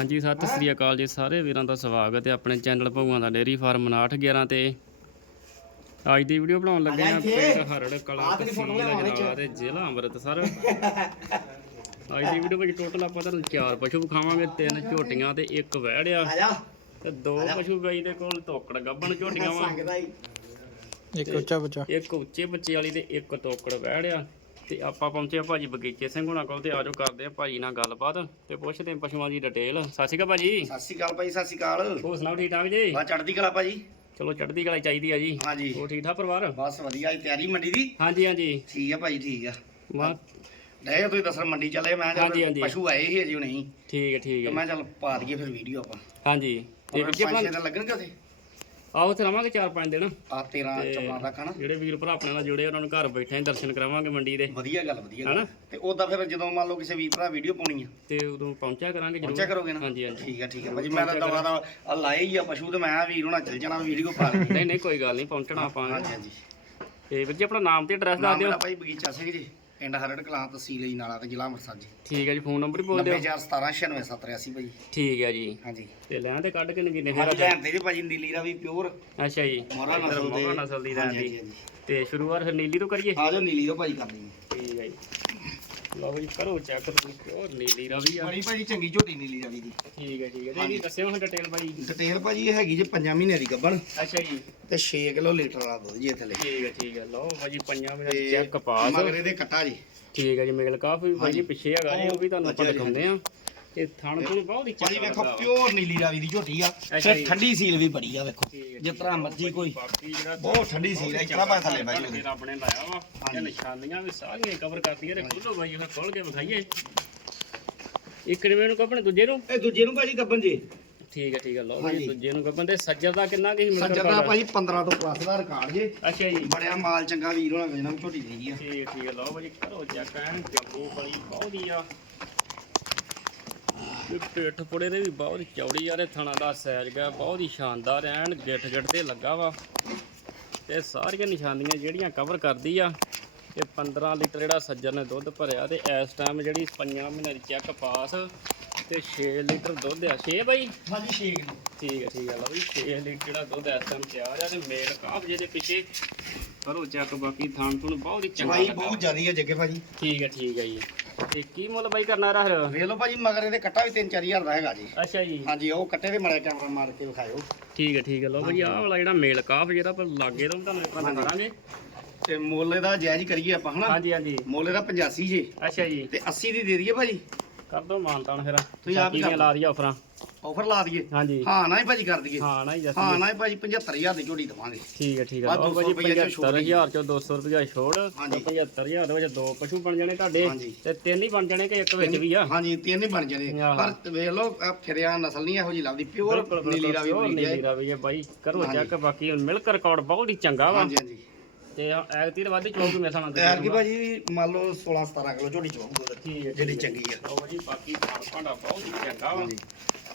ਹਾਂਜੀ ਸਤਿ ਸ੍ਰੀ ਅਕਾਲ ਜੀ ਸਾਰੇ ਵੀਰਾਂ ਦਾ ਸਵਾਗਤ ਹੈ ਆਪਣੇ ਚੈਨਲ ਭਗਵਾਨ ਦਾ ਡੇਰੀ ਫਾਰਮ 911 ਤੇ। ਅੱਜ ਦੀ ਵੀਡੀਓ ਬਣਾਉਣ ਲੱਗੇ ਆ ਪਿੰਡ ਹਰੜ ਕਲਾ ਤਹਿਸੀਲ ਤੇ ਜ਼ਿਲ੍ਹਾ ਅੰਮ੍ਰਿਤਸਰ। ਅੱਜ ਦੀ ਵੀਡੀਓ ਵਿੱਚ ਟੋਟਲ ਆਪਾਂ ਤੁਹਾਨੂੰ ਚਾਰ ਪਸ਼ੂ ਵਿਖਾਵਾਂਗੇ ਤਿੰਨ ਝੋਟੀਆਂ ਤੇ ਇੱਕ ਵਹਿੜਿਆ ਤੇ ਦੋ ਪਸ਼ੂ ਬਾਈ ਦੇ ਕੋਲ ਤੋਕੜ ਗੱਬਣ ਝੋਟੀਆਂ ਵਾ। ਇੱਕ ਉੱਚਾ ਬੱਚਾ। ਇੱਕ ਉੱਚੇ ਬੱਚੇ ਵਾਲੀ ਤੇ ਇੱਕ ਤੋਕੜ ਵਹਿੜਿਆ ਤੇ ਆਪਾਂ ਪਹੁੰਚੇ ਆ ਭਾਜੀ ਬਗੀਚੇ ਸਿੰਘ ਹੁਣਾਂ ਕੋਲ ਤੇ ਆਜੋ ਕਰਦੇ ਆ ਭਾਜੀ ਨਾਲ ਗੱਲਬਾਤ ਤੇ ਪੁੱਛਦੇ ਆ ਪਸ਼ੂਆਂ ਦੀ ਡਿਟੇਲ ਸਤਿ ਸ਼੍ਰੀ ਅਕਾਲ ਭਾਜੀ। ਸਤਿ ਸ਼੍ਰੀ ਅਕਾਲ ਭਾਈ ਸਤਿ ਸ਼੍ਰੀ ਅਕਾਲ। ਹੋਰ ਸੁਣਾਓ ਠੀਕ ਠਾਕ ਜੀ? ਬਾ ਚੜਦੀ ਕਲਾ ਭਾਜੀ। ਚਲੋ ਚੜ੍ਹਦੀ ਕਲਾ ਚਾਹੀਦੀ ਆ ਜੀ। ਹਾਂਜੀ। ਹੋਰ ਠੀਕ ਠਾਕ ਪਰਿਵਾਰ? ਬਸ ਵਧੀਆ ਜੀ ਤਿਆਰੀ ਮੰਡੀ ਦੀ? ਹਾਂਜੀ ਹਾਂਜੀ। ਠੀਕ ਆ ਭਾਈ ਠੀਕ ਆ। ਵਾਹ। ਡੇ ਤੁਸੀਂ ਦੱਸਣ ਮੰਡੀ ਚੱਲੇ ਮੈਂ ਹਾਂਜੀ। ਪਸ਼ੂ ਆਏ ਸੀ ਅਜੇ ਨਹੀਂ। ਠੀਕ ਹੈ ਠੀਕ ਹੈ ਮੈਂ ਚੱਲ ਪਾ ਦਈਏ ਫਿਰ ਵੀਡੀਓ ਆਪਾਂ। ਹਾਂਜੀ। ਤੇ ਆਪਣਾ ਦਿਨ ਲੱਗਣਗੇ ਉਥੇ। ਆਓ ਤੇ ਰਵਾਂਗੇ ਚਾਰ ਪੰਜ ਦਿਨ। ਆ 13 ਤੇ 14 ਤੱਕ ਹਨਾ ਜਿਹੜੇ ਵੀਰ ਭਰਾ ਆਪਣੇ ਨਾਲ ਜੁੜੇ ਉਹਨਾਂ ਨੂੰ ਘਰ ਬੈਠੇ ਹੀ ਦਰਸ਼ਨ ਕਰਾਵਾਂਗੇ ਮੰਡੀ ਦੇ। ਵਧੀਆ ਗੱਲ ਵਧੀਆ ਗੱਲ। ਹਨਾ? ਤੇ ਉਦਾਂ ਫਿਰ ਜਦੋਂ ਮੰਨ ਲਓ ਕਿਸੇ ਵੀਰ ਭਰਾ ਵੀਡੀਓ ਪਾਉਣੀ ਆ। ਤੇ ਉਦੋਂ ਪਹੁੰਚਿਆ ਕਰਾਂਗੇ ਜਰੂਰ। ਪਹੁੰਚਿਆ ਕਰੋਗੇ ਨਾ? ਹਾਂਜੀ ਹਾਂਜੀ। ਠੀਕ ਆ ਠੀਕ ਆ। ਭਾਜੀ ਮੈਂ ਤਾਂ ਦਵਾ ਦਾ ਆ ਲਾਏ ਹੀ ਆ ਪਸ਼ੂ ਤੇ ਮੈਂ ਕਿਹਾ ਵੀਰ ਹੋਣਾ ਚੱਲ ਜਾਣਾ ਵੀਡੀਓ ਪਾ ਲਈ ਨਹੀਂ ਨਹੀਂ ਕੋਈ ਗੱਲ ਨਹੀਂ ਪਹੁੰਚਣਾ ਆਪਾਂ। ਹਾਂਜੀ ਹਾਂਜੀ। ਤੇ ਵੀਰ ਜੀ ਆਪਣਾ ਨਾਮ ਤੇ ਐਡਰੈਸ ਦੱਸ ਨਾਮ ਦਿਓ। ਮੇਰਾ ਭਾਈ ਬਗੀਚਾ ਸਿੰਘ ਜੀ। ਪਿੰਡ ਹਰੜ ਕਲਾਂ ਤਹਿਸੀਲ ਜੀ ਨਾਲਾ ਤੇ ਜ਼ਿਲ੍ਹਾ ਅੰਮ੍ਰਿਤਸਰ ਜੀ। ਠੀਕ ਹੈ ਜੀ ਫੋਨ ਨੰਬਰ ਹੀ ਬੋਲ ਦਿਓ। 941798783 ਭਾਈ ਠੀਕ ਹੈ ਜੀ। ਹਾਂਜੀ। ਤੇ ਲੈਣ ਤੇ ਕੱਢ ਕੇ ਨਗੀਨੇ ਫਿਰ ਲੈਣ ਤੇ ਜੀ ਭਾਜੀ ਨੀਲੀ ਰਾਵੀ ਪਿਓਰ ਅੱਛਾ ਜੀ। ਇੱਧਰ ਨਸਲ ਦੇ। ਮੋਹਰਾ ਨਸਲ ਦੀ ਰਹਿੰਦੀ। ਤੇ ਸ਼ੁਰੂਆਤ ਫਿਰ ਨੀਲੀ ਤੋਂ ਕਰੀਏ? ਆ ਜਾਓ ਨੀਲੀ ਤੋਂ ਭਾਜੀ ਕਰ ਠੀਕ ਹੈ ਜੀ। ਲਓ ਜੀ ਕਰੋ ਚੈੱਕ ਤੁਸੀਂ ਪਿਓਰ ਨੀਲੀ ਰਵੀ ਆ। ਬੜੀ ਭਾਜੀ ਚੰਗੀ ਝੋਟੀ ਨੀਲੀ ਰਾਵੀ ਦੀ ਠੀਕ ਹੈ ਠੀਕ ਹੈ। ਤੇ ਇਹਦੀ ਦੱਸਿਓ ਹਾਂ ਡਿਟੇਲ ਭਾਈ ਡਿਟੇਲ ਭਾਜੀ ਇਹ ਹੈਗੀ ਜੀ 5 ਮਹੀਨੇ ਦੀ ਗੱਬਣ। ਅੱਛਾ ਜੀ। ਤੇ 6 ਕਿਲੋ ਲੀਟਰ ਵਾਲਾ ਦੁੱਧ ਜੀ ਥੱਲੇ ਠੀਕ ਹੈ ਠੀਕ ਹੈ। ਲਓ ਭਾਜੀ ਪੰਜਾਂ ਮਿੰਟ ਤੇ ਚੈੱਕ ਪਾਸ ਮਗਰ ਇਹਦੇ ਕੱਟਾ ਜੀ। ਠੀਕ ਹੈ ਜੀ ਮੇਲ ਕਾਫੀ ਭਾਜੀ। ਪਿੱਛੇ ਹੈਗਾ ਜੀ ਉਹ ਵੀ ਤੁਹਾਨੂੰ ਆਪਾਂ ਦਿਖਾਉਂਦੇ ਆ ਤੇ ਥਣ ਤੋਂ ਬਹੁਤ ਹੀ ਭਾਜੀ ਵੇਖੋ। ਪਿਓਰ ਨੀਲੀ ਰਾਵੀ ਦੀ ਝੋਟੀ ਆ। ਅੱਛਾ ਤੇ ਜੀ। ਠੰਡੀ ਸੀਲ ਵੀ ਬੜੀ ਆ ਵੇਖੋ ਠੀਕ ਹੈ, ਜਿਸ ਤਰ੍ਹਾਂ ਮਰਜ਼ੀ ਕੋਈ। ਬਾਕੀ ਜਿਹੜਾ ਬਹੁਤ ਠੰਡੀ ਸੀਲ ਹੈ ਇਸ ਤਰ੍ਹਾਂ ਭਾਵੇਂ ਥੱਲੇ ਬਹਿ ਜਾਓ ਰੱਬ ਨੇ ਲਾਇਆ ਵਾ ਇਹ ਹਾਂਜੀ। ਨਿਸ਼ਾਨੀਆਂ ਵੀ ਸਾਰੀਆਂ ਕਵਰ ਕਰਦੀਆਂ ਤੇ ਖੋਲੋ ਭਾਈ ਉਹ ਖੋਲ ਕੇ ਵਿਖਾਈਏ। ਇੱਕ ਨੂੰ ਕੱਪਣੇ ਦੂਜੇ ਨੂੰ? ਇਹ ਦੂਜੇ ਨੂੰ ਭਾਜੀ ਗੱਬਨ ਜੀ। ਠੀਕ ਹੈ ਠੀਕ ਹੈ ਲਓ ਹਾਂਜੀ। ਜੀ ਦੂਜੇ ਨੂੰ ਕੱਪਣ ਤੇ ਸੱਜਰ ਦਾ ਕਿੰਨਾ ਕੀ ਮਿਲ ਸੱਜਰ ਦਾ ਭਾਜੀ 15 ਤੋਂ ਪਲੱਸ ਦਾ ਰਿਕਾਰਡ ਜੇ। ਅੱਛਾ ਜੀ। ਬੜਿਆ ਮਾਲ ਚੰਗਾ ਵੀਰ ਹੋਣਾ ਨੂੰ ਝੋਟੀ ਦੇਈ ਆ। ਠੀਕ ਹੈ, ਠੀਕ ਹੈ ਲਓ ਭਾਜੀ ਕਰੋ ਚੈੱਕ ਐਨ ਜੰਮੂ ਬੜੀ ਬਹੁਤ ਹੀ ਆ। ਤੇ ਪੇਟ ਪੁੜੇ ਦੇ ਵੀ ਬਹੁਤ ਚੌੜੀ ਆ ਤੇ ਥਣਾ ਦਾ ਸਾਈਜ਼ ਗਾ, ਬਹੁਤ ਹੀ ਸ਼ਾਨਦਾਰ ਐਨ ਗਿੱਠ ਗਿੱਠ ਤੇ ਲੱਗਾ ਵਾ। ਤੇ ਸਾਰੀਆਂ ਨਿਸ਼ਾਨੀਆਂ ਜਿਹੜੀਆਂ ਕਵਰ ਕਰਦੀ ਆ ਤੇ 15 ਲੀਟਰ ਜਿਹੜਾ ਸੱਜਣ ਨੇ ਦੁੱਧ ਭਰਿਆ ਤੇ ਇਸ ਟਾਈਮ ਜਿਹੜੀ ਪੰਜਾਂ ਮਹੀਨੇ ਦੀ ਚੈੱਕ ਪਾਸ ਤੇ 6 ਲੀਟਰ ਦੁੱਧ ਆ। 6 ਬਾਈ? ਹਾਂਜੀ ਸ਼ੇਕ ਨੂੰ ਠੀਕ ਹੈ ਠੀਕ ਹੈ ਲਓ ਜੀ 6 ਲੀਟਰ ਜਿਹੜਾ ਦੁੱਧ ਇਸ ਟਾਈਮ ਤਿਆਰ ਆ ਤੇ ਮੇਲ ਕਾਫ ਜਿਹਦੇ ਪਿੱਛੇ। ਕਰੋ ਚੈੱਕ ਬਾਕੀ ਥਾਣ ਤੋਂ ਬਹੁਤ ਹੀ ਚੰਗਾ ਲੱਗਾ। ਬਹੁਤ ਜ਼ਿਆਦੀ ਹੈ ਜੱਗੇ ਭਾਜੀ। ਠੀਕ ਹੈ ਠੀਕ ਹੈ ਜੀ। ਤੇ ਕੀ ਮੁੱਲ ਬਾਈ ਕਰਨਾ ਰਹਾ ਵੇਖ ਲਓ ਭਾਜੀ ਮਗਰ ਇਹਦੇ ਕੱਟਾ ਵੀ 3-4000 ਦਾ ਹੈਗਾ ਜੀ। ਅੱਛਾ ਜੀ। ਹਾਂਜੀ ਉਹ ਕੱਟੇ ਦੇ ਮੜਾ ਕੈਮਰਾ ਮਾਰ ਕੇ ਵਿਖਾਇਓ। ਠੀਕ ਹੈ ਠੀਕ ਹੈ ਲਓ ਬਾਈ ਆਹ ਵਾਲਾ ਜਿਹੜਾ ਮੇਲ ਕਾਫ ਜਿਹੜਾ ਆਪਾਂ ਲਾਗੇ ਤੋਂ ਤੁਹਾਨੂੰ ਇੱਕ ਵਾਰ ਕਰਾਂਗੇ ਤੇ ਮੁੱਲ ਇਹਦਾ ਜਾਇਜ਼ ਕਰੀਏ ਆਪਾਂ ਹਨਾ? ਹਾਂਜੀ ਹਾਂਜੀ। ਮੁੱਲ ਇਹਦਾ 85 ਜੇ। ਅੱਛਾ ਜੀ। ਤੇ 80 ਦੀ ਦੇ ਦਈਏ ਭਾਜੀ। ਕਰ ਦੋ ਮਾਨਤਾਨ ਫਿਰ। ਤੁਸੀਂ ਆਪ ਹੀ ਕਰ ਲਾ ਦਈਏ ਆਫਰਾਂ ਆਫਰ ਲਾ ਦਈਏ। ਹਾਂਜੀ। ਹਾਂ ਨਾ ਹੀ ਭਾਜੀ ਕਰ ਦਈਏ। ਹਾਂ ਨਾ ਹੀ ਦੱਸ ਹਾਂ ਨਾ ਹੀ ਭਾਜੀ 75000 ਦੀ ਝੋਟੀ ਦਵਾਂਗੇ। ਠੀਕ ਹੈ ਠੀਕ ਹੈ। ਬਸ ਲਓ 200 ਬਾਈ ਰੁਪਈਆ ਚੋਂ ਛੋੜ 75000 ਚੋਂ 200 ਰੁਪਇਆ ਛੋੜ। ਤੇ ਹਾਂਜੀ। 75000 ਦੇ ਵਿੱਚ ਦੋ ਪਸ਼ੂ ਬਣ ਜਾਣੇ ਤੁਹਾਡੇ। ਤੇ ਤਿੰਨ ਹੀ ਬਣ ਜਾਣੇ ਕਿ ਇੱਕ ਵਿੱਚ ਵੀ ਆ? ਹਾਂਜੀ ਤਿੰਨ ਹੀ ਬਣ ਜਾਣੇ। ਪਰ ਵੇਖ ਲਓ ਫਿਰਿਆ ਨਸਲ ਨਹੀਂ ਇਹੋ ਜੀ ਲੱਭਦੀ pure Nili Ravi pure breed ਹੈ। ਨੀਲੀ ਰਾਵੀ ਹੈ ਬਾਈ। ਕਰੋ। ਚੈੱਕ ਬਾਕੀ ਮਿਲਕ ਰਿਕਾਰਡ ਬਹੁਤ ਹੀ ਚੰਗਾ ਵਾ। ਹਾਂਜੀ ਹਾਂਜੀ। ਤੇ ਐਗਤੀ ਦੇ ਵੱਧ ਚੌਕ ਮੇਰੇ ਸਾਹਮਣੇ ਤਿਆਰ ਕੀ ਭਾਜੀ ਮੰਨ ਲਓ 16 17 ਕਿਲੋ ਝੋਟੀ ਚੋਂਗੂ ਠੀਕ ਹੈ ਜਿਹੜੀ ਚੰਗੀ ਆ। ਲਓ ਜੀ ਬਾਕੀ ਖਾਣ ਭਾਂਡਾ ਬਹੁਤ ਹੀ ਚੰਗਾ ਵਾ। ਹਾਂਜੀ।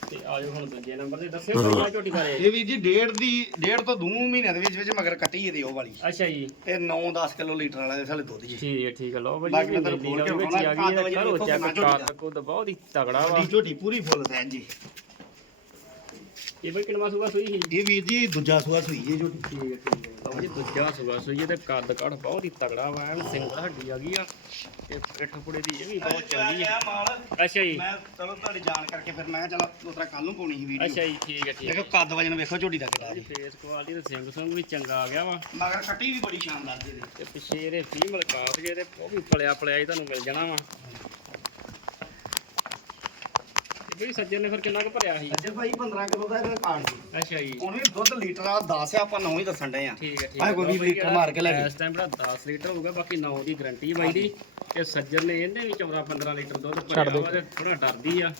ਤੇ ਆਜੋ ਹੁਣ ਦੂਜੇ ਨੰਬਰ ਤੇ ਦੱਸਿਓ ਕਿੰਨਾ ਝੋਟੀ ਬਾਰੇ। ਇਹ ਵੀਰ ਜੀ ਡੇਢ ਦੀ ਡੇਢ ਤੋਂ ਦੋ ਮਹੀਨਿਆਂ ਦੇ ਵਿੱਚ ਵਿੱਚ ਮਗਰ ਕੱਟੀ ਇਹਦੀ ਉਹ ਵਾਲੀ। ਅੱਛਾ ਜੀ। ਤੇ 9-10 ਕਿਲੋ ਲੀਟਰ ਵਾਲਾ ਦੇ ਥੱਲੇ ਦੁੱਧ ਜੀ। ਠੀਕ ਹੈ ਠੀਕ ਹੈ। ਲਓ ਬਾਈ ਬਾਕੀ ਮੈਂ ਵੀ ਤੁਹਾਨੂੰ ਖੋਲ ਕੇ ਵਿੱਚ ਵਿਖਾਉਣਾ, ਗਈ ਹੈ। ਕੱਦ ਕਰੋ ਵਜੇ ਚੈੱਕ ਦੇਖੋ ਕਿੰਨਾ ਕਾਰ ਕੁੱਦ ਬਹੁਤ ਹੀ ਤਗੜਾ ਵਾ। ਝੋਟੀ ਪੂਰੀ ਫੁੱਲ ਸਾਈਜ਼ ਜੀ। ਇਹ ਬਈ ਕਿੰਨਾ ਸੂਗਾ ਸੂਈ ਸੀ? ਇਹ ਵੀਰ ਜੀ ਦੂਜਾ ਸੂਆ ਸੂਈ ਜੀ ਝੋਟੀ ਠੀਕ ਹੈ ਠੀਕ ਹੈ। ਲਓ ਜੀ ਦੂਜਾ ਸੂਗਾ ਸੂਈ ਹੈ ਤੇ ਕੱਦ ਕਾਠ ਬਹੁਤ ਹੀ ਤਗੜਾ ਵਾ ਐਨ ਸਿੰਗਲ ਹੱਡੀ ਆ ਗਈ ਆ। ਤੇ ਪਿੱਠ ਪੁੜੇ ਦੀ ਇਹ ਵੀ ਬਹੁਤ ਚੰਗੀ ਆ। ਅੱਛਾ ਜੀ। ਮੈਂ ਚਲੋ ਤੁਹਾਡੀ ਜਾਣ ਕਰਕੇ ਫਿਰ ਮੈਂ ਕਿਹਾ ਚਲੋ ਉਤਰਾ ਕੱਲ ਨੂੰ ਪਾਉਣੀ ਸੀ ਵੀਡੀਓ। ਅੱਛਾ ਜੀ ਠੀਕ ਹੈ ਠੀਕ ਹੈ। ਦੇਖੋ ਕੱਦ ਵਜਨ ਵੇਖੋ ਝੋਟੀ ਦਾ ਜੀ ਜੀ ਫੇਸ ਕੁਆਲਿਟੀ ਤੇ ਸਿੰਘ ਸੰਗ ਵੀ ਚੰਗਾ ਆ ਗਿਆ ਵਾ। ਮਗਰ ਕੱਟੀ ਵੀ ਬੜੀ ਸ਼ਾਨਦਾਰ ਜੀ ਇਹਦੀ। ਤੇ ਪਿੱਛੇ ਇਹਦੇ ਫੀਮੇਲ ਕਾਫ ਜੇ ਤੇ ਉਹ ਵੀ ਪਲਿਆ ਪਲਿਆ ਹੀ ਤੁਹਾਨੂੰ ਮਿਲ ਜਾਣਾ ਵਾ ਤੇ ਜਿਹੜੀ ਸੱਜਣ ਨੇ ਫਿਰ ਕਿੰਨਾ ਕੁ ਭਰਿਆ ਸੀ? ਅੱਛਾ ਭਾਈ 15 ਕਿਲੋ ਦਾ ਇਹਦਾ ਰਿਕਾਰਡ ਸੀ। ਅੱਛਾ ਜੀ। ਉਹਨੇ ਦੁੱਧ ਲੀਟਰ ਆ 10 ਆ ਆਪਾਂ 9 ਹੀ ਦੱਸਣ ਡਏ ਆ। ਠੀਕ ਹੈ ਠੀਕ ਆਹ ਕੋਈ ਵੀਹ ਲੀਟਰ ਮਾਰ ਕੇ ਲੈ ਗਏ। ਇਸ ਟਾਈਮ ਜਿਹੜਾ 10 ਲੀਟਰ ਹੋਊਗਾ ਬਾਕੀ 9 ਦੀ ਗਾਰੰਟੀ ਬਾਈ ਦੀ। ਤੇ ਸੱਜਣ ਨੇ ਇਹਨੇ ਵੀ 14 15 ਲੀਟਰ ਦੁੱਧ ਭਰਿਆ ਵਾ ਤੇ ਥੋੜਾ ਡਰਦੀ ਆ।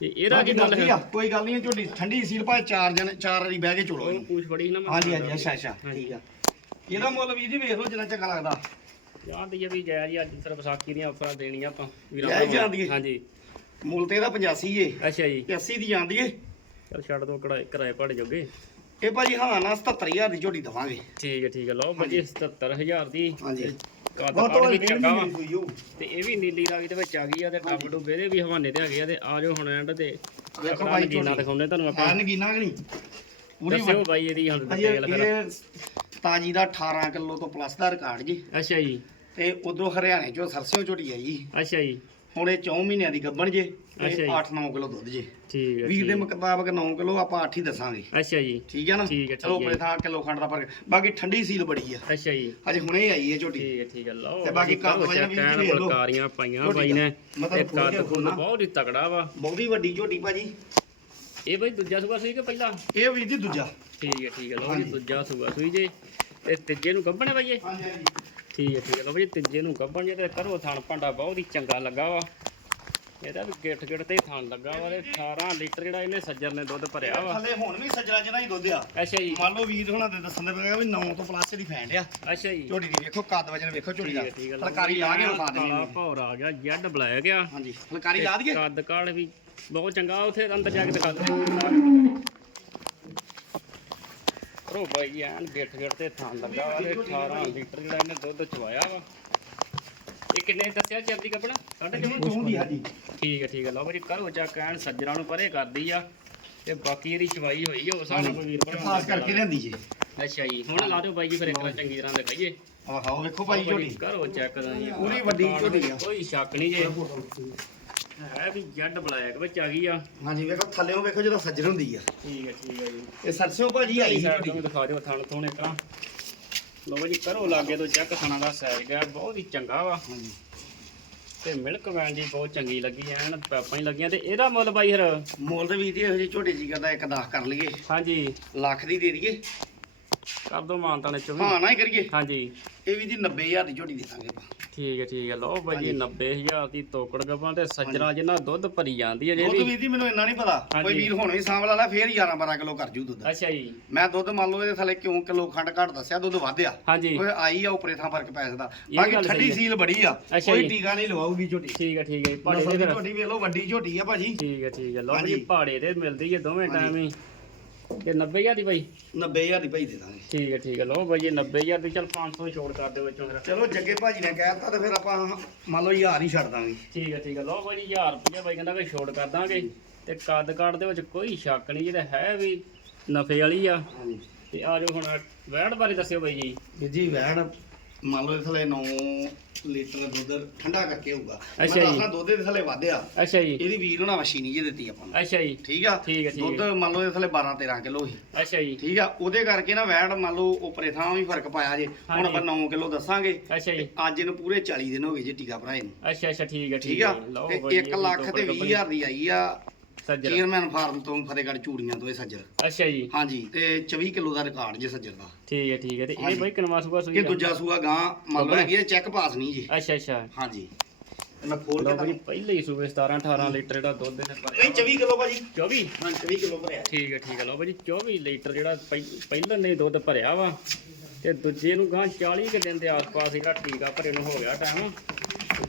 ਤੇ ਇਹਦਾ ਕੀ ਗੱਲ ਹੈ? ਕੋਈ ਗੱਲ ਨਹੀਂ ਝੋਟੀ ਠੰਡੀ ਸੀਲ ਭਾਵੇਂ ਚਾਰ ਜਣੇ ਚਾਰ ਵਾਰੀ ਬਹਿ ਕੇ ਚੋਲੋ ਉਹ ਇਹਨੂੰ। ਪੂਛ ਬੜੀ ਸੀ ਨਾ ਮੈਂ। ਹਾਂਜੀ ਹਾਂਜੀ ਅੱਛਾ ਅੱਛਾ ਠੀਕ ਆ। ਇਹਦਾ ਮੁੱਲ ਵੀਰ ਜੀ ਵੇਖ ਲਓ ਜਿੰਨਾ ਚੰਗਾ ਲੱਗਦਾ। ਯਾਰ ਦੀ ਵੀ ਜਾਇ ਜੀ ਅੱਜ ਸਿਰ ਵਿਸਾਖੀ ਦੀਆਂ ਆਫਰਾਂ ਦੇਣੀਆਂ ਆਪਾਂ। ਵੀਰਾਂ ਜਾਇਜ਼ ਹੈ। ਹਾਂਜੀ। ਮੁੱਲ ਤੇ ਇਹਦਾ 85 ਏ। ਅੱਛਾ ਜੀ। ਤੇ 80 ਦੀ ਜਾਂਦੀ ਏ। ਚਲ ਛੱਡ ਦੋ ਕਢਾਈ ਕਿਰਾਏ ਪੜ ਜੋਗੇ। ਇਹ ਭਾਜੀ ਹਾਂ ਨਾ 77000 ਦੀ ਝੋਟੀ ਦਵਾਂਗੇ। ਠੀਕ ਹੈ ਠੀਕ ਹੈ ਲਓ ਭਾਜੀ 77000 ਦੀ। ਹਾਂਜੀ। ਬਹੁਤ ਵੀ ਚੰਗਾ ਵਾ। ਤੇ ਇਹ ਵੀ ਨੀਲੀ ਰਾਗ ਦੇ ਵਿੱਚ ਆ ਗਈ ਆ ਤੇ ਟੱਬ ਡੁੱਬੇ ਦੇ ਵੀ ਹਵਾਨੇ ਤੇ ਹੈਗੇ ਆ ਤੇ ਆ ਜਾਓ ਹੁਣ ਐਂਡ ਤੇ। ਵੇਖੋ ਭਾਈ ਨਗੀਨਾ ਝੋਟੀ। ਦਿਖਾਉਂਦੇ ਤੁਹਾਨੂੰ ਆਪਾਂ। ਨਗੀਨਾ ਕਿ ਨਹੀਂ? ਪੂਰੀ ਦੱਸਿਓ ਬਾਈ ਇਹਦੀ ਹੁਣ ਡਿਟੇਲ ਫਿਰ। ਇਹ ਤਾਜੀ ਦਾ 18 ਕਿਲੋ ਤੋਂ ਪਲੱਸ ਦਾ ਰਿਕਾਰਡ ਜੀ। ਅੱਛਾ ਜੀ। ਤੇ ਉਧਰੋਂ ਹਰਿਆਣੇ ਚੋਂ ਸਰਸਿਓ ਝੋਟੀ ਆਈ ਜੀ। ਅੱਛਾ ਜੀ। ਹੁਣ ਇਹ 4 ਮਹੀਨਿਆਂ ਦੀ ਗੱਭਣ ਜੇ ਅੱਛਾ ਤੇ ਜੀ। 8-9 ਕਿਲੋ ਦੁੱਧ ਜੇ। ਠੀਕ ਹੈ ਵੀਰ ਦੇ ਮੁਤਾਬਕ 9 ਕਿਲੋ ਆਪਾਂ 8 ਹੀ ਦੱਸਾਂਗੇ। ਅੱਛਾ ਜੀ। ਠੀਕ ਹੈ ਨਾ? ਠੀਕ ਹੈ, ਚਲੋ ਹੈ। ਆਪਣੇ ਥਾਂ ਕਿਲੋ ਖੰਡ ਦਾ ਫ਼ਰਕ। ਬਾਕੀ ਠੰਡੀ ਸੀਲ ਬੜੀ ਆ। ਅੱਛਾ ਜੀ। ਅਜੇ ਹੁਣੇ ਆਈ ਹੈ ਝੋਟੀ। ਠੀਕ ਹੈ ਠੀਕ ਹੈ। ਲਓ ਤੇ ਬਾਕੀ ਵਜਨ ਚੈੱਕ ਵੀ ਕਹਿਣ ਵੇਖ ਲਓ। ਪਾਈਆਂ ਬਾਈ। ਨੇ। ਮਤਲਬ ਤੇ ਖੋਲ ਕੇ ਕੱਦ ਖੋਲ੍ਹਣਾ। ਬਹੁਤ ਹੀ ਤਕੜਾ ਵਾ। ਬਹੁਤੀ ਵੱਡੀ ਝੋਟੀ ਭਾਜੀ। ਇਹ ਬਾਈ ਦੂਜਾ ਸੂਆ ਸੂਈ ਕਿ ਪਹਿਲਾ? ਇਹ ਵੀਰ ਜੀ ਦੂਜਾ। ਠੀਕ ਹੈ ਠੀਕ ਹੈ। ਲਓ ਜੀ ਹਾਂਜੀ। ਦੂਜਾ ਸੂਆ ਸੂਈ ਜੇ। ਤੇ ਤੀਜੇ ਨੂੰ ਗੱਭਣੇ ਬਾਈ ਇਹ? ਹਾਂਜੀ ਹਾਂਜੀ। ਠੀਕ ਹੈ ਠੀਕ ਹੈ। ਲਓ ਜੀ ਤੀਜੇ ਨੂੰ ਗੱਭਣ ਜੇ ਤੇ ਕਰੋ ਥਣ ਭਾਂਡਾ ਬਹੁਤ ਹੀ ਚੰਗਾ ਲੱਗਾ ਵਾ। ਇਹਦਾ ਵੀ ਗਿੱਠ ਗਿੱਠ ਤੇ ਥਣ ਲੱਗਾ ਵਾ ਤੇ 18 ਲੀਟਰ ਜਿਹੜਾ ਇਹਨੇ ਸੱਜਰ ਨੇ ਦੁੱਧ ਭਰਿਆ ਵਾ। ਥੱਲੇ ਹੁਣ ਵੀ ਸੱਜਣਾ ਜਨਾ ਹੀ ਦੁੱਧ ਆ। ਅੱਛਾ ਜੀ। ਮੰਨ ਲਓ ਵੀਰ ਹੁਣਾਂ ਦੇ ਦੱਸਣ ਦੇ ਪਏਗਾ ਵੀ 9 ਤੋਂ ਪਲੱਸ ਦੀ ਫੈਂਡ ਆ। ਅੱਛਾ ਜੀ। ਝੋਟੀ ਦੀ ਵੇਖੋ ਕੱਦ ਵਜਨ ਵੇਖੋ ਝੋਟੀ ਦਾ। ਫਲਕਾਰੀ ਲਾ ਕੇ ਵਿਖਾ ਦੇਣੀ ਕਾਲਾ ਭੌਰ ਆ ਗਿਆ ਜੱਡ ਬਲਾਇਆ ਗਿਆ ਹਾਂਜੀ ਫਲਕਾਰੀ ਲਾ ਦਈਏ। ਕੱਦ ਕਾੜ ਵੀ ਬਹੁਤ ਚੰਗਾ ਉਥੇ ਅੰਦਰ ਜਾ ਕੇ ਦਿਖਾ ਦੇ। ਰੋ ਬਾਈ ਐਨ ਗਿੱਠ ਗਿੱਠ ਤੇ ਥਾਂ ਲੱਗਾ ਵਾ ਤੇ 18 ਲੀਟਰ ਜਿਹੜਾ ਇਹਨੇ ਦੁੱਧ ਚਵਾਇਆ ਵਾ। ਇਹ ਕਿੰਨੇ ਦੱਸਿਆ ਚਿਰ ਦੀ ਕੱਪੜਾ ਸਾਢੇ ਕਿੰਨੇ ਚੋਂ ਦੀ ਹਾਂਜੀ ਠੀਕ ਹੈ ਠੀਕ ਹੈ ਲਓ ਭਾਜੀ ਕਰੋ ਚਾ ਕਹਿਣ ਸੱਜਣਾ ਨੂੰ ਪਰੇ ਕਰਦੀ ਆ ਤੇ ਬਾਕੀ ਇਹਦੀ ਚਵਾਈ ਹੋਈ ਹਿਸਾਬ ਨਾਲ ਕੋਈ ਵੀਰ ਭਰਾ ਖਾਸ ਕਰਕੇ ਲੈਂਦੀ ਜੇ। ਅੱਛਾ ਜੀ ਹੁਣ ਲਾ ਦਿਓ ਬਾਈ ਜੀ ਫਿਰ ਇੱਕ ਵਾਰ ਚੰਗੀ ਤਰ੍ਹਾਂ ਦਿਖਾਈਏ ਆਹ ਖਾਓ ਵੇਖੋ ਭਾਈ ਝੋਟੀ। ਕਰੋ ਚੈੱਕ ਕਰਾਂ ਜੀ ਪੂਰੀ ਵੱਡੀ ਝੋਟੀ ਆ। ਕੋਈ ਸ਼ੱਕ ਨਹੀਂ ਜੇ। ਹੈ ਵੀ ਜੱਡ ਬਲੈਕ ਵਿੱਚ ਆ ਗਈ ਆ। ਹਾਂਜੀ ਵੇਖੋ ਥੱਲੇੋਂ ਵੇਖੋ ਜਦੋਂ ਸੱਜਣ ਹੁੰਦੀ ਆ। ਠੀਕ ਹੈ ਠੀਕ ਹੈ ਜੀ। ਇਹ ਸਰਸਿਓ ਭਾਜੀ ਆਈ ਸੀ ਸਾਈਡ ਝੋਟੀ ਤੋਂ ਵੀ ਦਿਖਾ ਦਿਓ ਥਣ ਥੋਣੇ ਕਰਾਂ ਲਓ ਜੀ ਕਰੋ ਲਾਗੇ ਤੋਂ ਚੈੱਕ ਦਾ ਸਾਈਜ਼ ਗਿਆ ਬਹੁਤ ਹੀ ਚੰਗਾ ਵਾ। ਹਾਂਜੀ। ਤੇ ਮਿਲਕ ਵੈਨ ਦੀ ਬਹੁਤ ਚੰਗੀ ਲੱਗੀ ਐਨ ਪੈਪਾਂ ਹੀ ਲੱਗੀਆਂ। ਤੇ ਇਹਦਾ ਮੁੱਲ ਬਾਈ ਫਿਰ? ਮੁੱਲ ਦੇ ਵੀਰ ਜੀ ਇਹੋ ਜਿਹੀ ਝੋਟੀ ਜੀ ਕਰਦਾ ਇੱਕ 10 ਕਰ ਲਈਏ। ਹਾਂਜੀ। ਲੱਖ ਦੀ ਦੇ ਦਈਏ। ਕਰ ਦੋ ਮਾਨਤਾ ਨੇ ਚੁਵੀ ਹਾਂ ਨਾ ਹੀ ਕਰੀਏ। ਹਾਂਜੀ। ਇਹ ਵੀ ਜੀ 90000 ਦੀ ਝੋਟੀ ਦੇ ਦਾਂਗੇ ਆਪਾਂ। ਠੀਕ ਹੈ ਠੀਕ ਹੈ ਲਓ ਬਾਈ ਜੀ 90000 ਦੀ ਤੋਕੜ ਗੱਬਾਂ ਤੇ ਸੱਜਣਾ ਜਿੰਨਾ ਦੁੱਧ ਭਰੀ ਜਾਂਦੀ ਹੈ ਦੁੱਧ ਜਿਹੜੀ ਵੀਰ ਜੀ ਮੈਨੂੰ ਇੰਨਾ ਨਹੀਂ ਪਤਾ। ਹਾਂਜੀ। ਕੋਈ ਵੀਰ ਹੁਣ ਵੀ ਸਾਂਭ ਲਾ ਲਾ ਫੇਰ 11 12 ਕਿਲੋ ਕਰ ਜੂ ਦੁੱਧ। ਅੱਛਾ ਜੀ। ਮੈਂ ਦੁੱਧ ਮੰਨ ਲਓ ਇਹਦੇ ਥੱਲੇ ਕਿਉਂ ਕਿਲੋ ਖੰਡ ਘੱਟ ਦੱਸਿਆ ਦੁੱਧ ਵਧਿਆ। ਹਾਂਜੀ। ਕੋਈ ਆਈ ਆ ਉਪਰੇ ਥਾਂ ਫ਼ਰਕ ਪੈ ਸਕਦਾ। ਇਹ ਬਾਕੀ ਗੱਲ ਠੰਡੀ ਹੈ। ਸੀਲ ਬੜੀ ਆ। ਅੱਛਾ ਕੋਈ ਜੀ। ਟੀਕਾ ਨਹੀਂ ਲਵਾਉਗੀ ਝੋਟੀ। ਠੀਕ ਹੈ ਠੀਕ ਹੈ ਜੀ, ਭਾੜੇ ਨਸਲ ਦੇ ਦੀ ਝੋਟੀ ਵੇਖ ਲਓ ਵੱਡੀ ਝੋਟੀ ਆ ਭਾਜੀ। ਠੀਕ ਹੈ ਠੀਕ ਹੈ। ਲਓ ਹਾਂਜੀ। ਜੀ ਪਹਾੜੇ ਦੇ ਮਿਲਦੀ ਹੈ ਦੋਵੇਂ ਹਾਂਜੀ। ਟਾਈਮ ਹੀ। ਤੇ 90000 ਦੀ ਬਾਈ? 90000 ਦੀ ਭਾਈ ਦੇ ਦਾਂਗੇ। ਠੀਕ ਹੈ ਠੀਕ ਹੈ। ਲਓ ਬਾਈ ਜੀ 90000 ਦੀ ਚਲ 500 ਛੋੜ ਕਰ ਦਿਓ ਵਿੱਚੋਂ ਫਿਰ। ਚਲੋ ਜੱਗੇ ਭਾਜੀ ਨੇ ਕਹਿਤਾ ਤੇ ਫਿਰ ਆਪਾਂ ਮੰਨ ਲਓ ਹਜ਼ਾਰ ਹੀ ਛੱਡ ਦਾਂਗੇ। ਠੀਕ ਹੈ ਠੀਕ ਹੈ। ਲਓ ਬਾਈ ਜੀ 1000 ਰੁਪਏ ਬਾਈ ਕਹਿੰਦਾ ਕਿ ਛੋੜ ਕਰ ਦਾਂਗੇ। ਤੇ ਕੱਦ ਕਾੜ ਦੇ ਵਿੱਚ ਕੋਈ ਸ਼ੱਕ ਨਹੀਂ ਜਿਹੜਾ ਹੈ ਵੀ ਨਫੇ ਵਾਲੀ ਆ। ਹਾਂਜੀ। ਤੇ ਆ ਜਾਓ ਹੁਣ ਵੈੜ ਬਾਰੇ ਦੱਸਿਓ ਬਾਈ ਜੀ। ਜੀ ਵੈਣ ਮੰਨ ਲਓ ਥੱਲੇ 9 ਲੀਟਰ ਦੁੱਧ ਠੰਡਾ ਕਰਕੇ ਹੋਊਗਾ। ਮੈਂ ਅੱਛਾ ਜੀ। ਦੱਸਣਾ ਦੁੱਧ ਦੇ ਥੱਲੇ ਵਧਿਆ। ਅੱਛਾ ਜੀ। ਇਹਦੀ ਵੀਰ ਹੋਣਾ ਵਸ਼ੀ ਨਹੀਂ ਜੇ ਦਿੱਤੀ ਆਪਾਂ ਨੂੰ। ਅੱਛਾ ਜੀ। ਠੀਕ ਆ? ਠੀਕ ਹੈ, ਠੀਕ ਦੁੱਧ ਮੰਨ ਲਓ ਥੱਲੇ 12 13 ਕਿਲੋ ਸੀ। ਅੱਛਾ ਜੀ। ਠੀਕ ਆ? ਉਹਦੇ ਕਰਕੇ ਨਾ ਵੈਣ ਮੰਨ ਲਓ ਉਪਰੇ ਥਾਂ ਵੀ ਫ਼ਰਕ ਪਾਇਆ ਜੇ। ਹੁਣ ਹਾਂਜੀ। ਆਪਾਂ 9 ਕਿਲੋ ਦੱਸਾਂਗੇ। ਅੱਛਾ ਜੀ। ਅੱਜ ਇਹਨੂੰ ਪੂਰੇ 40 ਦਿਨ ਹੋ ਗਏ ਜੀ ਟੀਕਾ ਭਰਾਏ ਨੂੰ। ਅੱਛਾ ਅੱਛਾ ਠੀਕ ਹੈ ਠੀਕ ਆ। ਹੈ। ਲਓ ਤੇ 1 ਲੱਖ ਤੇ 20 ਹਜ਼ਾਰ ਦੀ ਆਈ ਆ ਸੱਜਰ। ਚੇਅਰਮੈਨ ਫਾਰਮ ਤੋਂ ਫਤਿਹਗੜ੍ਹ ਚੂੜੀਆਂ ਤੋਂ ਇਹ ਸੱਜਰ। ਅੱਛਾ ਜੀ। ਹਾਂਜੀ ਤੇ 24 ਕਿਲੋ ਦਾ ਰਿਕਾਰਡ ਜੇ ਸੱਜਰ ਦਾ। ਠੀਕ ਹੈ ਠੀਕ ਹੈ। ਤੇ ਇਹ। ਬਾਈ ਕਿਨਵਾ ਸੂਆ ਸੂਈ ਇਹ? ਦੂਜਾ ਸੂਆ ਗਾਂ ਮੰਨ ਲਓ? ਹੈਗੀ ਇਹ ਚੈੱਕ ਪਾਸ ਨਹੀਂ ਜੀ। ਅੱਛਾ ਅੱਛਾ। ਹਾਂਜੀ। ਤੇ ਮੈਂ ਖੋਲ ਕੇ ਬਾਈ ਤੁਹਾਨੂੰ ਪਹਿਲੇ ਹੀ ਸੂਬੇ 17 18 ਲੀਟਰ ਜਿਹੜਾ ਦੁੱਧ ਇਹਨੇ ਭਰਿਆ। ਨਹੀਂ 24 ਕਿਲੋ ਭਾਜੀ। 24 ਹਾਂ 24 ਕਿਲੋ ਭਰਿਆ। ਠੀਕ ਹੈ ਠੀਕ ਹੈ। ਲਓ ਬਾਈ 24 ਲੀਟਰ ਜਿਹੜਾ ਪਹਿ- ਪਹਿਲਾਂ ਨੇ ਦੁੱਧ ਭਰਿਆ ਵਾ। ਤੇ ਦੂਜੇ ਨੂੰ ਗਾਂ 40 ਕੁ ਦਿਨ ਦੇ ਆਸ-ਪਾਸ ਜਿਹੜਾ ਟੀਕਾ ਭਰੇ ਨੂੰ ਹੋ ਗਿਆ ਟਾਈਮ।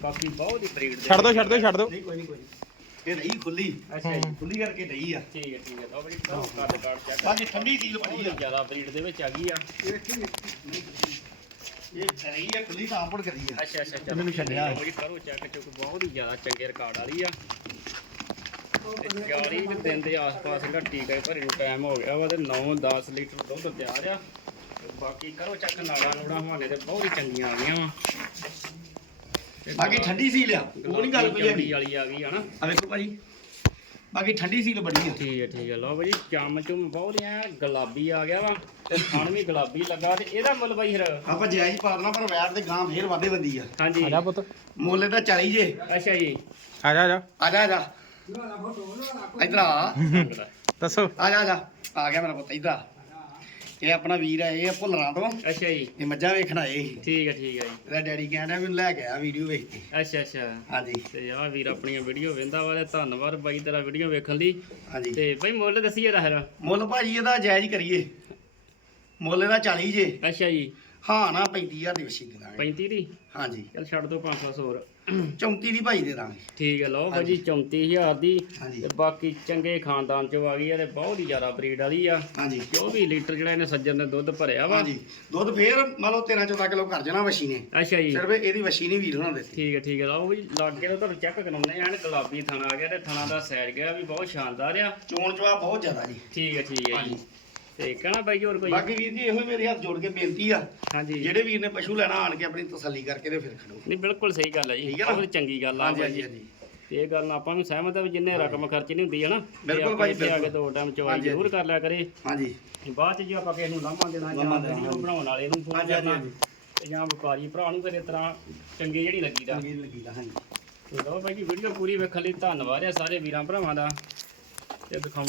ਬਾਕੀ ਬਹੁਤ ਹੀ ਬਰੀਡ ਦੇ ਛੱਡ ਦੋ ਛੱਡ ਦੋ ਛੱਡ ਦੋ ਨਹੀਂ ਕੋਈ ਨਹੀਂ ਕੋਈ ਨਹੀਂ। ਇਹ ਰਹੀ ਖੁੱਲੀ। ਅੱਛਾ ਜੀ। ਖੁੱਲੀ ਕਰਕੇ ਰਹੀ ਆ। ਠੀਕ ਹੈ ਠੀਕ ਹੈ। ਲਓ ਬਾਈ ਕਰੋ ਕੱਦ ਕਾੜ ਚੈੱਕ ਬਾਕੀ ਠੰਡੀ ਸੀਲ ਬੜੀ ਬਹੁਤ ਆ। ਜ਼ਿਆਦਾ ਬਰੀਡ ਦੇ ਵਿੱਚ ਆ ਗਈ ਆ। ਇਹ ਰਹੀ ਆ ਖੁੱਲੀ ਤਾਂ ਆਪੜ ਕਰੀ ਆ। ਅੱਛਾ ਅੱਛਾ ਚਲੋ ਮੈਨੂੰ ਛੱਡਿਆ। ਬਾਈ ਕਰੋ ਚੈੱਕ ਚੁੱਕ ਬਹੁਤ ਹੀ ਜ਼ਿਆਦਾ ਚੰਗੇ ਰਿਕਾਰਡ ਵਾਲੀ ਆ। 40 ਕੁ ਦਿਨ ਦੇ ਆਸ-ਪਾਸ ਜਿਹੜਾ ਟੀਕਾ ਭਰੇ ਨੂੰ ਟਾਈਮ ਹੋ ਗਿਆ ਵਾ ਤੇ 9-10 ਲੀਟਰ ਦੁੱਧ ਤਿਆਰ ਆ। ਬਾਕੀ ਕਰੋ ਚੈੱਕ ਨਾੜਾ ਨੂੜਾ ਹਵਾਨੇ ਤੇ ਬਹੁਤ ਹੀ ਚੰਗੀਆਂ ਆ ਗਈਆਂ ਵਾ। ਬਾਕੀ ਠੰਡੀ ਸੀਲ ਆ ਉਹ ਨਹੀਂ ਗੱਲ ਕੋਈ ਹੈਗੀ। ਵਾਲੀ ਆ ਗਈ ਹਨਾ ਆ ਵੇਖੋ ਭਾਜੀ। ਬਾਕੀ ਠੰਡੀ ਸੀਲ ਬੜੀ ਆ। ਠੀਕ ਹੈ ਠੀਕ ਹੈ। ਲਓ ਬਾਈ ਚਮ ਚੁਮ ਬਹੁਤ ਐ ਗੁਲਾਬੀ ਆ ਗਿਆ ਵਾ ਤੇ ਥਣ ਵੀ ਗੁਲਾਬੀ ਲੱਗਾ ਤੇ ਇਹਦਾ ਮੁੱਲ ਬਾਈ ਫਿਰ? ਆਪਾਂ ਜਾਇਜ਼ ਪਾ ਦੇਣਾ ਪਰ ਵੈਟ ਤੇ ਗਾਂ ਫੇਰ ਵਾਧੇ ਬੰਦੀ ਆ। ਹਾਂਜੀ। ਆ ਜਾ ਪੁੱਤ। ਮੁੱਲ ਇਹਦਾ 40 ਜੇ। ਅੱਛਾ ਜੀ। ਆ ਜਾ ਆ ਜਾ। ਆ ਜਾ ਆ ਜਾ। ਇਧਰ ਆ। ਦੱਸੋ। ਆ ਜਾ ਆ ਜਾ। ਆ ਗਿਆ ਮੇਰਾ ਪੁੱਤ ਇਧਰ ਆ। ਇਹ ਆਪਣਾ ਵੀਰ ਆ ਇਹ ਆ ਭੁੱਲਰਾਂ ਤੋਂ। ਅੱਛਾ ਜੀ। ਇਹ ਮੱਝਾਂ ਵੇਖਣ ਆਏ ਸੀ। ਠੀਕ ਹੈ ਠੀਕ ਹੈ ਜੀ। ਇਹਦਾ ਡੈਡੀ ਕਹਿੰਦਾ ਵੀ ਲੈ ਗਿਆ ਵੀਡੀਓ ਵੇਖ ਕੇ। ਅੱਛਾ ਅੱਛਾ। ਹਾਂਜੀ। ਤੇ ਆ ਵੀਰ ਆਪਣੀਆਂ ਵੀਡੀਓ ਵੇਂਦਾ ਵਾ ਤੇ ਧੰਨਵਾਦ ਬਾਈ ਤੇਰਾ ਵੀਡੀਓ ਵੇਖਣ ਲਈ। ਹਾਂਜੀ। ਤੇ ਬਾਈ ਮੁੱਲ ਦੱਸੀਏ ਦਾ ਫਿਰ। ਮੁੱਲ ਭਾਜੀ ਇਹਦਾ ਜਾਇਜ਼ ਕਰੀਏ। ਮੁੱਲ ਇਹਦਾ 40 ਜੇ। ਅੱਛਾ ਜੀ। ਹਾਂ ਨਾ 35000 ਦੀ ਵਸੀ ਦੇ। ਦਾਂਗੇ 35 ਦੀ? ਹਾਂਜੀ। ਚਲ ਛੱਡ ਦੋ 500 ਹੋਰ। 34 ਦੀ ਭਾਈ ਦੇ ਦਾਂਗੇ। ਠੀਕ ਹੈ ਲਓ ਬਾਈ ਜੀ 34000 ਦੀ ਹਾਂਜੀ। ਤੇ ਬਾਕੀ ਚੰਗੇ ਖਾਨਦਾਨ ਚੋਂ ਆ ਗਈ ਆ ਤੇ ਬਹੁਤ ਹੀ ਜ਼ਿਆਦਾ ਬਰੀਡ ਵਾਲੀ ਆ। ਹਾਂਜੀ। 24 ਲੀਟਰ ਜਿਹੜਾ ਇਹਨੇ ਸੱਜਣ ਨੇ ਦੁੱਧ ਭਰਿਆ ਵਾ। ਹਾਂਜੀ। ਦੁੱਧ ਫੇਰ ਮੰਨ ਲਓ 13 14 ਕਿਲੋ ਕਰ ਜਾਣਾ ਵਸ਼ੀ ਨੇ ਅੱਛਾ ਜੀ। ਸਿਰਫ ਇਹਦੀ ਵਸ਼ੀ ਨਹੀਂ ਵੀਰ ਹੋਣਾ ਦਿੱਤੀ। ਠੀਕ ਹੈ ਠੀਕ ਹੈ ਲਓ ਬਈ ਲਾਗੇ ਤੋਂ ਤੁਹਾਨੂੰ ਚੈੱਕ ਕਰਾਉਂਦੇ ਆਂ ਗੁਲਾਬੀ ਥਣਾ ਆ ਗਿਆ ਤੇ ਥਣਾ ਦਾ ਸਾਈਜ਼ ਗਿਆ ਵੀ ਬਹੁਤ ਸ਼ਾਨਦਾਰ ਆ। ਚੋਣ ਚਵਾ ਬਹੁਤ ਜ਼ਿਆਦਾ ਜੀ। ਠੀਕ ਹੈ ਠੀਕ ਹੈ ਜੀ। ਹਾਂਜੀ। ਤੇ ਕਹਿਣਾ ਬਾਈ ਹੋਰ ਕੋਈ? ਬਾਕੀ ਵੀਰ ਜੀ ਇਹੋ ਹੀ ਮੇਰੇ ਹੱਥ ਜੋੜ ਕੇ ਬੇਨਤੀ ਆ। ਹਾਂਜੀ। ਜਿਹੜੇ ਵੀਰ ਨੇ ਪਸ਼ੂ ਲੈਣਾ ਆਣ ਕੇ ਆਪਣੀ ਤਸੱਲੀ ਕਰਕੇ ਤੇ ਫਿਰ ਖੜੋ। ਨਹੀਂ ਬਿਲਕੁਲ ਸਹੀ ਗੱਲ ਹੈ ਜੀ। ਠੀਕ ਹੈ ਨਾ? ਬਹੁਤ ਚੰਗੀ ਗੱਲ ਆ ਹਾਂਜੀ ਬਾਈ ਹਾਂਜੀ ਜੀ। ਹਾਂਜੀ ਤੇ ਇਹ ਗੱਲ ਨਾਲ ਆਪਾਂ ਵੀ ਸਹਿਮਤ ਆ ਵੀ ਜਿੰਨੇ ਰਕਮ ਖਰਚੀ ਨਹੀਂ ਹੁੰਦੀ ਹੈ ਨਾ ਬਿਲਕੁਲ ਭਾਈ, ਆ ਕੇ ਬਿਲਕੁਲ। ਦੋ ਟਾਈਮ ਹਾਂਜੀ, ਜ਼ਰੂਰ ਕਰ ਲਿਆ ਕਰੇ। ਹਾਂਜੀ। ਬਾਅਦ ਚ ਜੇ ਆਪਾਂ ਕਿਸੇ ਨੂੰ ਲਾਮਾ ਦੇਣਾ ਜਾਂ ਦੇਣਾ, ਵੀਡੀਓ ਹਾਂਜੀ। ਬਣਾਉਣ ਵਾਲੇ ਨੂੰ ਫੋਨ ਹਾਂਜੀ, ਹਾਂਜੀ, ਕਰਨਾ ਹਾਂਜੀ। ਤੇ ਜਾਂ ਵਪਾਰੀ ਭਰਾ ਨੂੰ ਇਸ ਤਰ੍ਹਾਂ ਚੰਗੀ ਜਿਹੜੀ ਲੱਗੀ ਦਾ ਚੰਗੀ ਲੱਗੀ ਦਾ ਹਾਂਜੀ। ਤੇ ਲਓ ਬਾਈ ਜੀ ਵੀਡੀਓ ਪੂਰੀ ਵੇਖਣ ਲਈ ਧੰਨਵਾਦ ਆ ਸਾਰੇ ਵੀਰਾਂ ਭਰਾਵਾਂ ਦਾ। ਤੇ ਦਿਖਾਉਂ